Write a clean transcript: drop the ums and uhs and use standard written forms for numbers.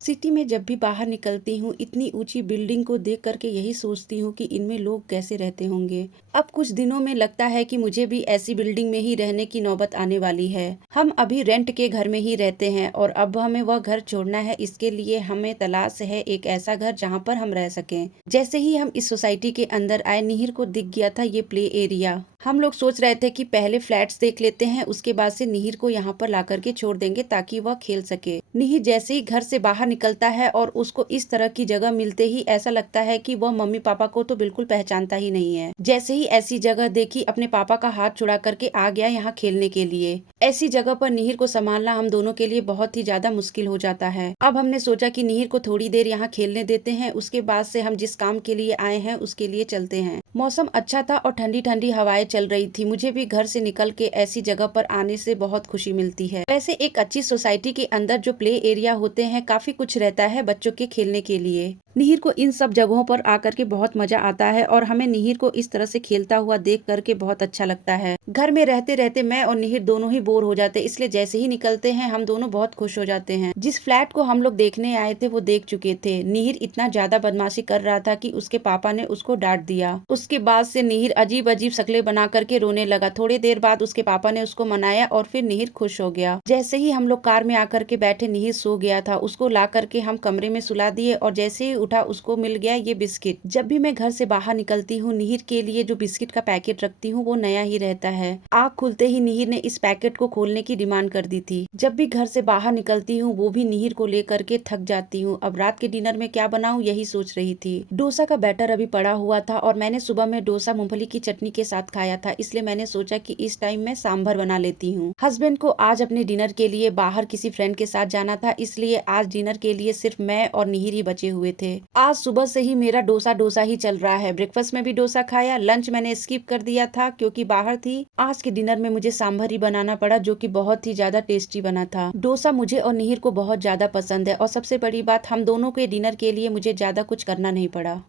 City में जब भी बाहर निकलती हूँ, इतनी ऊंची बिल्डिंग को देख करके यही सोचती हूँ कि इनमें लोग कैसे रहते होंगे। अब कुछ दिनों में लगता है कि मुझे भी ऐसी बिल्डिंग में ही रहने की नौबत आने वाली है। हम अभी रेंट के घर में ही रहते हैं और अब हमें वह घर छोड़ना है। इसके लिए हमें तलाश है एक ऐसा घर जहाँ पर हम रह सकें। जैसे ही हम इस सोसाइटी के अंदर आए, निहिर को दिख गया था ये प्ले एरिया। हम लोग सोच रहे थे कि पहले फ्लैट्स देख लेते हैं, उसके बाद से निहिर को यहाँ पर ला करके छोड़ देंगे ताकि वह खेल सके। निहिर जैसे ही घर से बाहर निकलता है और उसको इस तरह की जगह मिलते ही ऐसा लगता है कि वह मम्मी पापा को तो बिल्कुल पहचानता ही नहीं है। जैसे ही ऐसी जगह देखी, अपने पापा का हाथ छुड़ा करके आ गया यहाँ खेलने के लिए। ऐसी जगह पर निहिर को संभालना हम दोनों के लिए बहुत ही ज्यादा मुश्किल हो जाता है। अब हमने सोचा कि निहिर को थोड़ी देर यहाँ खेलने देते हैं, उसके बाद से हम जिस काम के लिए आए हैं उसके लिए चलते हैं। मौसम अच्छा था और ठंडी ठंडी हवाएं चल रही थी। मुझे भी घर से निकल के ऐसी जगह पर आने से बहुत खुशी मिलती है। वैसे एक अच्छी सोसाइटी के अंदर जो प्ले एरिया होते हैं, काफी कुछ रहता है बच्चों के खेलने के लिए। निहिर को इन सब जगहों पर आकर के बहुत मजा आता है और हमें निहिर को इस तरह से खेलता हुआ देख करके बहुत अच्छा लगता है। घर में रहते रहते मैं और निहिर दोनों ही बोर हो जाते, इसलिए जैसे ही निकलते हैं हम दोनों बहुत खुश हो जाते हैं। जिस फ्लैट को हम लोग देखने आए थे वो देख चुके थे। निहिर इतना ज्यादा बदमाशी कर रहा था कि उसके पापा ने उसको डांट दिया। उसके बाद से निहिर अजीब अजीब शक्लें बना करके रोने लगा। थोड़ी देर बाद उसके पापा ने उसको मनाया और फिर निहिर खुश हो गया। जैसे ही हम लोग कार में आकर के बैठे, निहिर सो गया था। उसको ला करके हम कमरे में सुला दिए और जैसे ही उठा उसको मिल गया ये बिस्किट। जब भी मैं घर से बाहर निकलती हूँ, निहिर के लिए जो बिस्किट का पैकेट रखती हूँ वो नया ही रहता है। आँख खुलते ही निहिर ने इस पैकेट को खोलने की डिमांड कर दी थी। जब भी घर से बाहर निकलती हूँ वो भी निहिर को लेकर के थक जाती हूँ। अब रात के डिनर में क्या बनाऊं यही सोच रही थी। डोसा का बैटर अभी पड़ा हुआ था और मैंने सुबह में डोसा मूंगफली की चटनी के साथ खाया था, इसलिए मैंने सोचा कि इस टाइम मैं सांभर बना लेती हूँ। हस्बैंड को आज अपने डिनर के लिए बाहर किसी फ्रेंड के साथ जाना था, इसलिए आज डिनर के लिए सिर्फ मैं और निहिर ही बचे हुए थे। आज सुबह से ही मेरा डोसा डोसा ही चल रहा है। ब्रेकफास्ट में भी डोसा खाया, लंच मैंने स्किप कर दिया था क्योंकि बाहर थी। आज के डिनर में मुझे सांभर ही बनाना पड़ा जो कि बहुत ही ज्यादा टेस्टी बना था। डोसा मुझे और निहिर को बहुत ज्यादा पसंद है और सबसे बड़ी बात, हम दोनों के डिनर के लिए मुझे ज्यादा कुछ करना नहीं पड़ा।